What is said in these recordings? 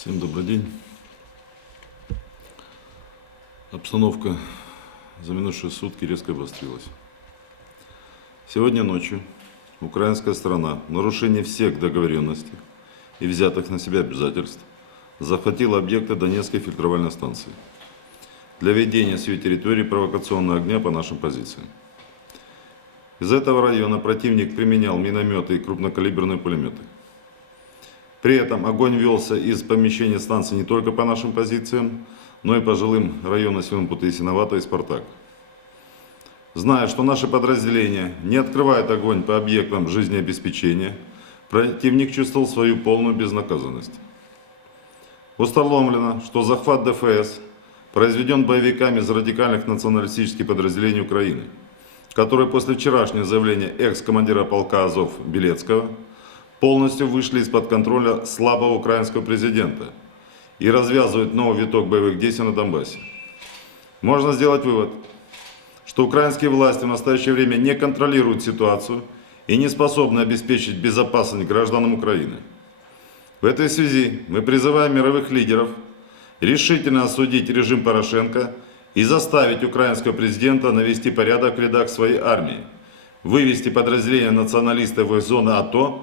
Всем добрый день. Обстановка за минувшие сутки резко обострилась. Сегодня ночью украинская сторона в нарушении всех договоренностей и взятых на себя обязательств захватила объекты Донецкой фильтровальной станции для ведения с ее территории провокационного огня по нашим позициям. Из этого района противник применял минометы и крупнокалиберные пулеметы. При этом огонь велся из помещения станции не только по нашим позициям, но и по жилым районам населенных пунктов Ясиновато и Спартак. Зная, что наши подразделения не открывают огонь по объектам жизнеобеспечения, противник чувствовал свою полную безнаказанность. Установлено, что захват ДФС произведен боевиками из радикальных националистических подразделений Украины, которые после вчерашнего заявления экс-командира полка Азов Белецкого полностью вышли из-под контроля слабого украинского президента и развязывают новый виток боевых действий на Донбассе. Можно сделать вывод, что украинские власти в настоящее время не контролируют ситуацию и не способны обеспечить безопасность гражданам Украины. В этой связи мы призываем мировых лидеров решительно осудить режим Порошенко и заставить украинского президента навести порядок в рядах своей армии, вывести подразделения националистов из зоны АТО,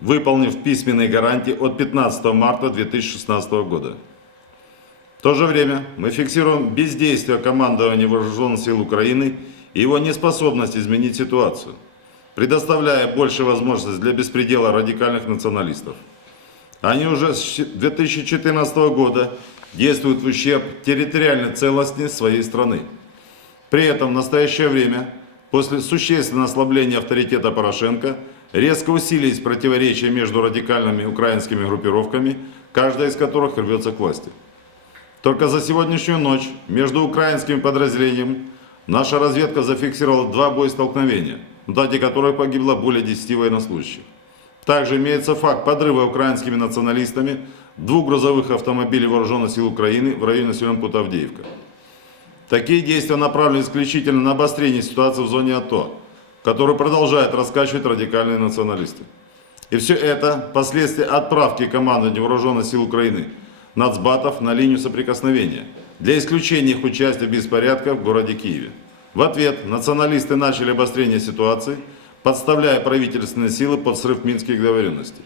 выполнив письменные гарантии от 15 марта 2016 года. В то же время мы фиксируем бездействие командования Вооруженных сил Украины и его неспособность изменить ситуацию, предоставляя больше возможностей для беспредела радикальных националистов. Они уже с 2014 года действуют в ущерб территориальной целостности своей страны. При этом в настоящее время, после существенного ослабления авторитета Порошенко, резко усилились противоречия между радикальными украинскими группировками, каждая из которых рвется к власти. Только за сегодняшнюю ночь между украинскими подразделениями наша разведка зафиксировала 2 боестолкновения, в результате которых погибло более 10 военнослужащих. Также имеется факт подрыва украинскими националистами 2 грузовых автомобилей Вооруженных сил Украины в районе населенного пункта Авдеевка. Такие действия направлены исключительно на обострение ситуации в зоне АТО, которую продолжают раскачивать радикальные националисты. И все это последствия отправки командования Вооруженных сил Украины нацбатов на линию соприкосновения для исключения их участия в беспорядках в городе Киеве. В ответ националисты начали обострение ситуации, подставляя правительственные силы под срыв минских договоренностей.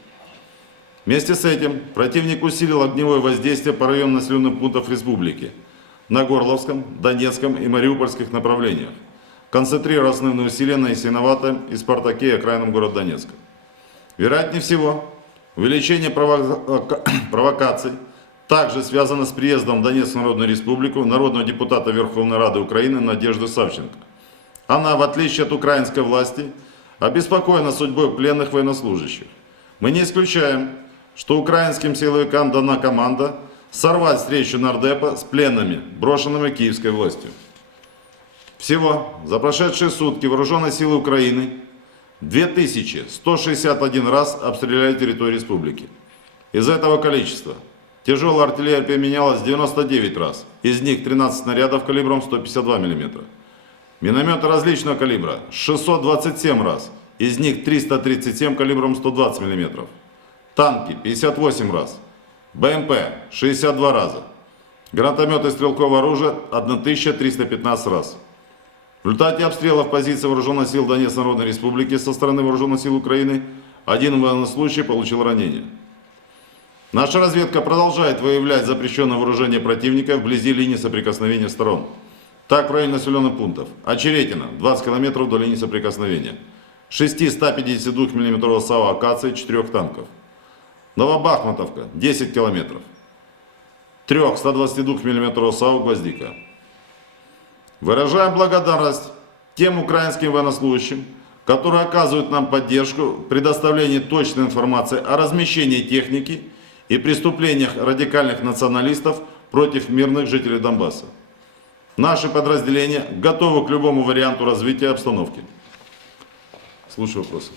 Вместе с этим противник усилил огневое воздействие по районам населенных пунктов республики на Горловском, Донецком и Мариупольских направлениях, концентрируя основные усилия на Ясиновато и Спартаке и окраинном города Донецка. Вероятнее всего, увеличение провокаций также связано с приездом в Донецкую Народную Республику народного депутата Верховной Рады Украины Надежды Савченко. Она, в отличие от украинской власти, обеспокоена судьбой пленных военнослужащих. Мы не исключаем, что украинским силовикам дана команда сорвать встречу нардепа с пленными, брошенными киевской властью. Всего за прошедшие сутки Вооруженные силы Украины 2161 раз обстреляли территорию республики. Из этого количества тяжелая артиллерия применялась 99 раз, из них 13 снарядов калибром 152 мм. Минометы различного калибра 627 раз, из них 337 калибром 120 мм. Танки 58 раз, БМП 62 раза, гранатометы и стрелковое оружие 1315 раз. В результате обстрелов позиций Вооруженных сил Донецкой Народной Республики со стороны Вооруженных сил Украины 1 военнослужащий получил ранение. Наша разведка продолжает выявлять запрещенное вооружение противника вблизи линии соприкосновения сторон. Так, в районе населенных пунктов Очеретино 20 км до линии соприкосновения, 6 152 мм САУ «Акация» 4 танков. Новобахмутовка 10 км, 3 122 мм САУ «Гвоздика». Выражаем благодарность тем украинским военнослужащим, которые оказывают нам поддержку в предоставлении точной информации о размещении техники и преступлениях радикальных националистов против мирных жителей Донбасса. Наши подразделения готовы к любому варианту развития обстановки. Слушаю вопросы.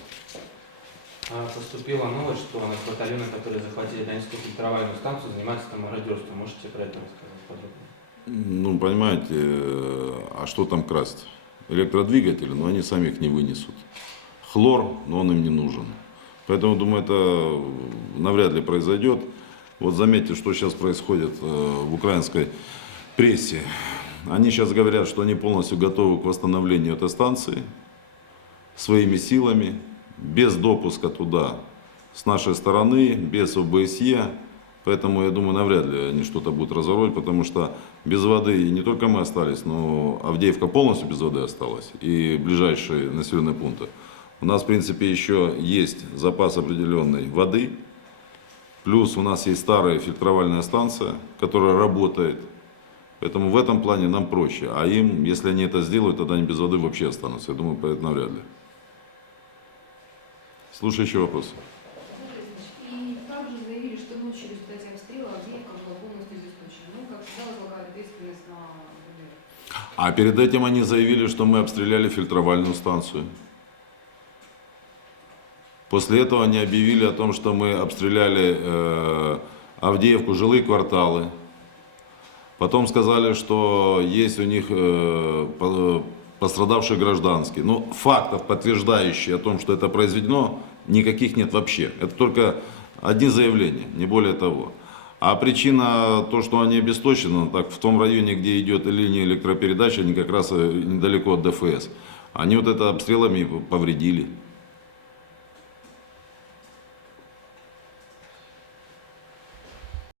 Поступила новость, что батальоны, которые захватили Донецкую фильтровальную станцию, занимаются там мародерством. Можете про это рассказать подробнее? Ну, понимаете, а что там красть? Электродвигатели, но они сами их не вынесут. Хлор, но он им не нужен. Поэтому, думаю, это навряд ли произойдет. Вот заметьте, что сейчас происходит в украинской прессе. Они сейчас говорят, что они полностью готовы к восстановлению этой станции своими силами, без допуска туда с нашей стороны, без ОБСЕ. Поэтому, я думаю, навряд ли они что-то будут разорвать, потому что без воды не только мы остались, но Авдеевка полностью без воды осталась и ближайшие населенные пункты. У нас, в принципе, еще есть запас определенной воды, плюс у нас есть старая фильтровальная станция, которая работает. Поэтому в этом плане нам проще. А им, если они это сделают, тогда они без воды вообще останутся. Я думаю, это навряд ли. Слушаю еще вопросы. И также заявили, что ночью в результате обстрела Авдеевка была полностью изучена. Ну, как всегда, возлагали ответственность на ВДР. А перед этим они заявили, что мы обстреляли фильтровальную станцию. После этого они объявили о том, что мы обстреляли Авдеевку, жилые кварталы. Потом сказали, что есть у них пострадавшие гражданские. Но фактов, подтверждающих о том, что это произведено, никаких нет вообще. Это только одни заявления, не более того. А причина, то, что они обесточены, так в том районе, где идет линия электропередачи, они как раз недалеко от ДФС. Они вот это обстрелами повредили.